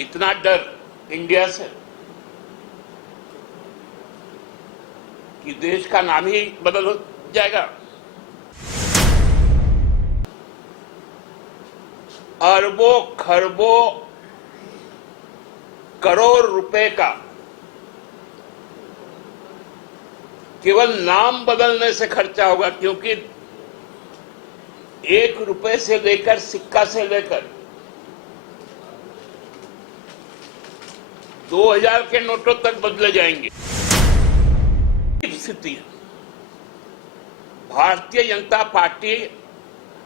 इतना डर इंडिया से कि देश का नाम ही बदल हो जाएगा। अरबों खरबों करोड़ रुपए का केवल नाम बदलने से खर्चा होगा, क्योंकि 1 रुपए से लेकर सिक्का से लेकर 2000 के नोटों तक बदले जाएंगे। स्थिति है। भारतीय जनता पार्टी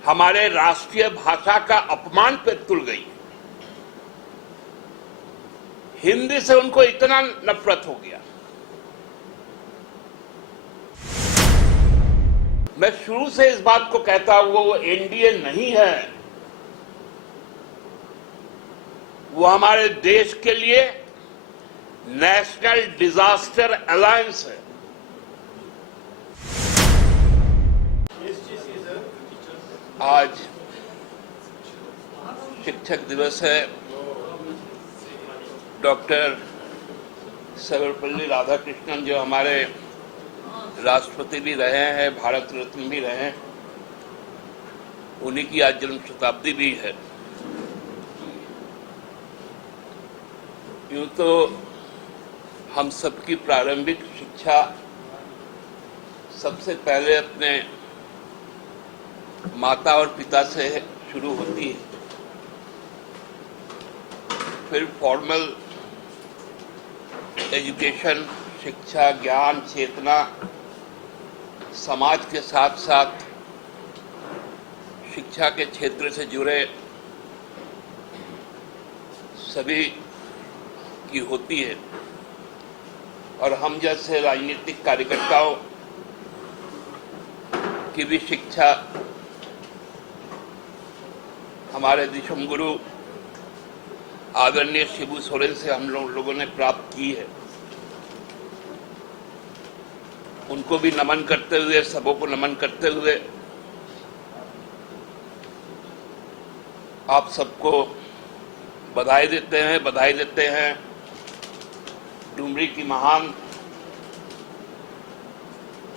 हमारे राष्ट्रीय भाषा का अपमान पे तुल गई। हिंदी से उनको इतना नफरत हो गया। मैं शुरू से इस बात को कहता हुआ वो एनडीए नहीं है, वो हमारे देश के लिए नेशनल डिजास्टर अलायंस है। आज शिक्षक दिवस है। डॉक्टर सर्वपल्ली राधाकृष्णन जो हमारे राष्ट्रपति भी रहे हैं, भारत रत्न भी रहे हैं, उन्हीं की आज जन्म शताब्दी भी है। यूं तो हम सबकी प्रारंभिक शिक्षा सबसे पहले अपने माता और पिता से शुरू होती है, फिर फॉर्मल एजुकेशन, शिक्षा, ज्ञान, चेतना, समाज के साथ साथ शिक्षा के क्षेत्र से जुड़े सभी की होती है। और हम जैसे राजनीतिक कार्यकर्ताओं की भी शिक्षा हमारे दिशम गुरु आदरणीय शिबू सोरेन से हम लोगों ने प्राप्त की है। उनको भी नमन करते हुए, सबों को नमन करते हुए आप सबको बधाई देते हैं। डुमरी की महान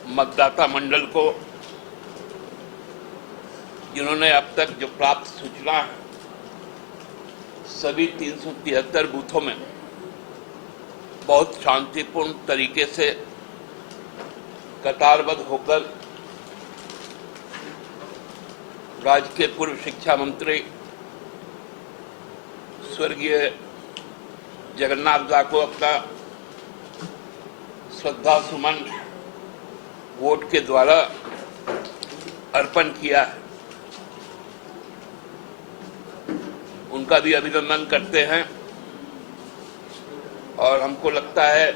मतदाता मंडल को, जिन्होंने अब तक जो प्राप्त सूचना है सभी 373 बूथों में बहुत शांतिपूर्ण तरीके से कतारबद्ध होकर राज्य के पूर्व शिक्षा मंत्री स्वर्गीय जगन्नाथ दा को अपना श्रद्धा सुमन वोट के द्वारा अर्पण किया है। उनका भी अभिनंदन करते हैं। और हमको लगता है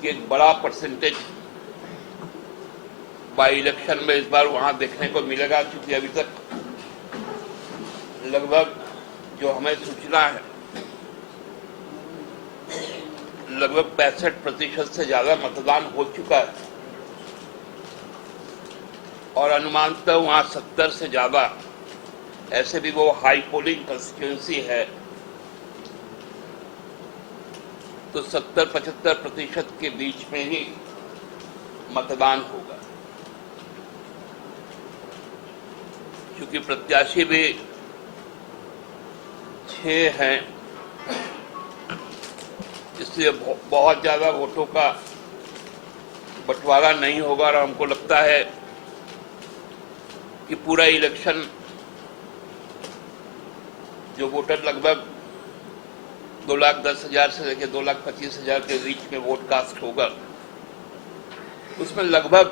कि एक बड़ा परसेंटेज बाई इलेक्शन में इस बार वहां देखने को मिलेगा, क्योंकि अभी तक लगभग जो हमें सूचना है लगभग 65% से ज्यादा मतदान हो चुका है। और अनुमानतः वहां 70 से ज्यादा, ऐसे भी वो हाई पोलिंग कंस्टिट्यूएंसी है, तो 70-75% के बीच में ही मतदान होगा। क्योंकि प्रत्याशी भी 6 हैं, इसलिए बहुत ज्यादा वोटों का बंटवारा नहीं होगा। और हमको लगता है कि पूरा इलेक्शन जो वोटर लगभग 2,10,000 से लेकर 2,25,000 के बीच में वोट कास्ट होगा, उसमें लगभग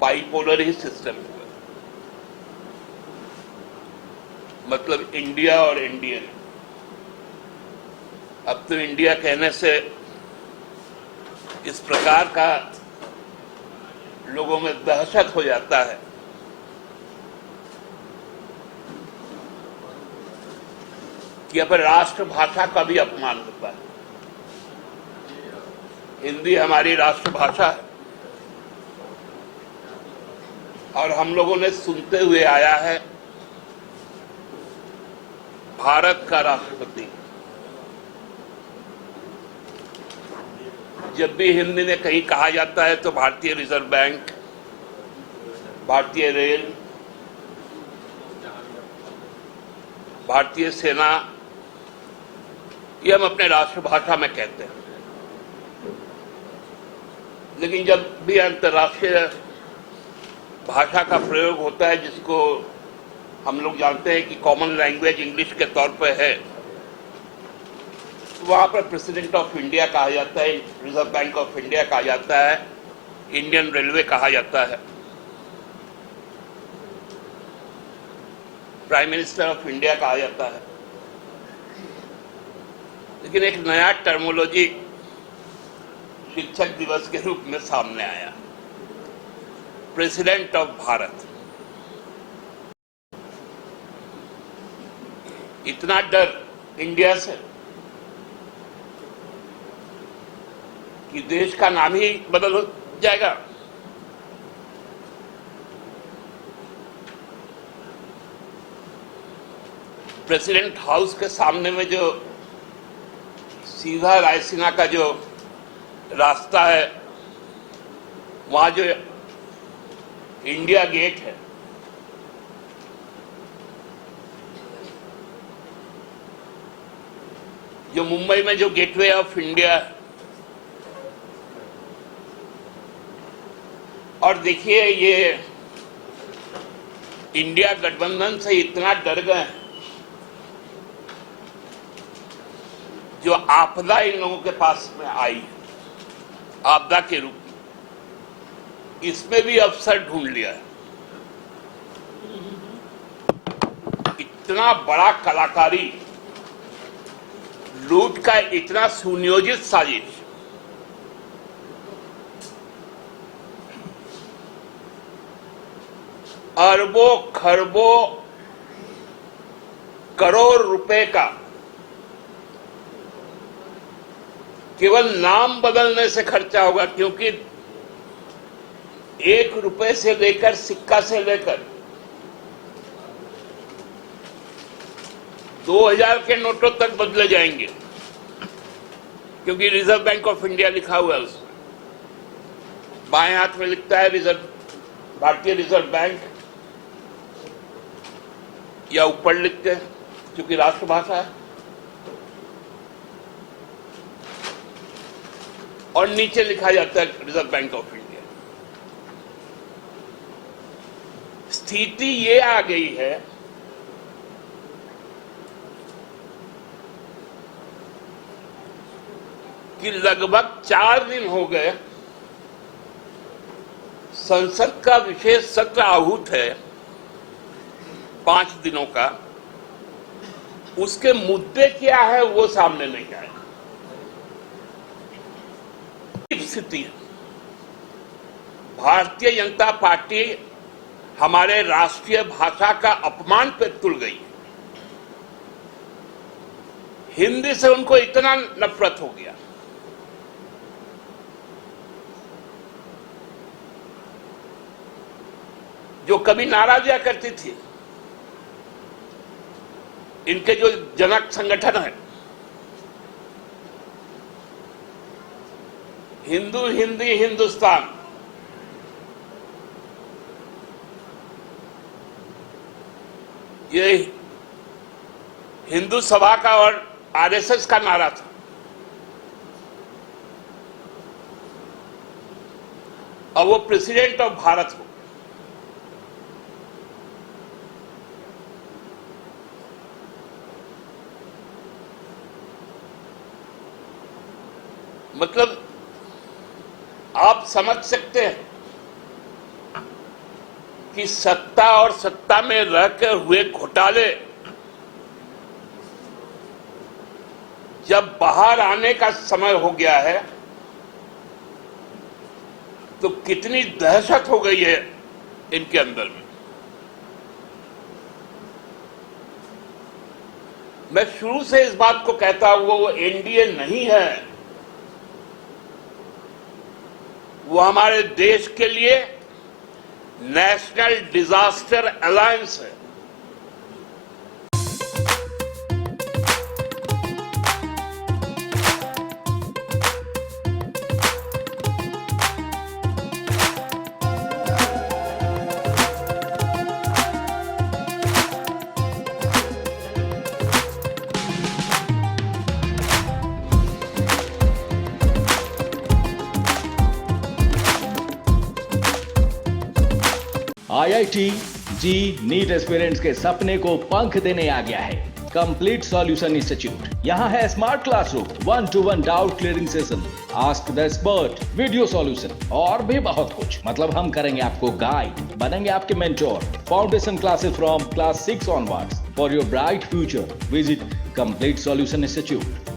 बाइपोलर ही सिस्टम होगा। मतलब इंडिया और इंडियन। अब तो इंडिया कहने से इस प्रकार का लोगों में दहशत हो जाता है कि अब राष्ट्रभाषा का भी अपमान होता है। हिंदी हमारी राष्ट्रभाषा है और हम लोगों ने सुनते हुए आया है भारत का राष्ट्रपति। जब भी हिंदी में कहीं कहा जाता है तो भारतीय रिजर्व बैंक, भारतीय रेल, भारतीय सेना, ये हम अपने राष्ट्रभाषा में कहते हैं। लेकिन जब भी अंतर्राष्ट्रीय भाषा का प्रयोग होता है, जिसको हम लोग जानते हैं कि कॉमन लैंग्वेज इंग्लिश के तौर पर है, वहां पर प्रेसिडेंट ऑफ इंडिया कहा जाता है, रिजर्व बैंक ऑफ इंडिया कहा जाता है, इंडियन रेलवे कहा जाता है, प्राइम मिनिस्टर ऑफ इंडिया कहा जाता है। लेकिन एक नया टर्मोलॉजी शिक्षक दिवस के रूप में सामने आया, प्रेसिडेंट ऑफ भारत। इतना डर इंडिया से कि देश का नाम ही बदल हो जाएगा। प्रेसिडेंट हाउस के सामने में जो सीधा रायसीना का जो रास्ता है, वहां जो इंडिया गेट है, जो मुंबई में जो गेटवे ऑफ इंडिया है, और देखिए ये इंडिया गठबंधन से इतना डर गए जो आपदा इन लोगों के पास में आई, आपदा के रूप में, इसमें भी अवसर ढूंढ लिया है। इतना बड़ा कलाकारी, लूट का इतना सुनियोजित साजिश, अरबों खरबों करोड़ रुपए का केवल नाम बदलने से खर्चा होगा, क्योंकि 1 रुपए से लेकर, सिक्का से लेकर 2000 के नोटों तक बदले जाएंगे, क्योंकि रिजर्व बैंक ऑफ इंडिया लिखा हुआ है उसमें। बाएं हाथ में लिखता है भारतीय रिजर्व बैंक, या ऊपर लिखते हैं क्योंकि राष्ट्रभाषा है, और नीचे लिखा जाता है रिजर्व बैंक ऑफ इंडिया। स्थिति ये आ गई है कि लगभग 4 दिन हो गए संसद का विशेष सत्र आहूत है 5 दिनों का, उसके मुद्दे क्या है वो सामने नहीं आया। स्थिति है, भारतीय जनता पार्टी हमारे राष्ट्रीय भाषा का अपमान पे तुल गई। हिंदी से उनको इतना नफरत हो गया, जो कभी नाराज दिया करती थी, इनके जो जनक संगठन है, हिंदू हिंदी हिंदुस्तान, ये हिंदू सभा का और आरएसएस का नारा था। अब वो प्रेसिडेंट ऑफ भारत हो, मतलब आप समझ सकते हैं कि सत्ता और सत्ता में रहकर हुए घोटाले जब बाहर आने का समय हो गया है तो कितनी दहशत हो गई है इनके अंदर में। मैं शुरू से इस बात को कहता हूं, वो एनडीए नहीं है, वो हमारे देश के लिए नेशनल डिजास्टर अलायंस है। IIT जी नीट एस्पिरेंट्स के सपने को पंख देने आ गया है कंप्लीट सॉल्यूशन इंस्टीट्यूट। यहाँ है smart classroom, 1-to-1 doubt clearing session, ask the expert, video solution और भी बहुत कुछ। मतलब हम करेंगे आपको गाइड, बनेंगे आपके mentor. Foundation classes from class 6 onwards for your bright future. Visit complete solution institute.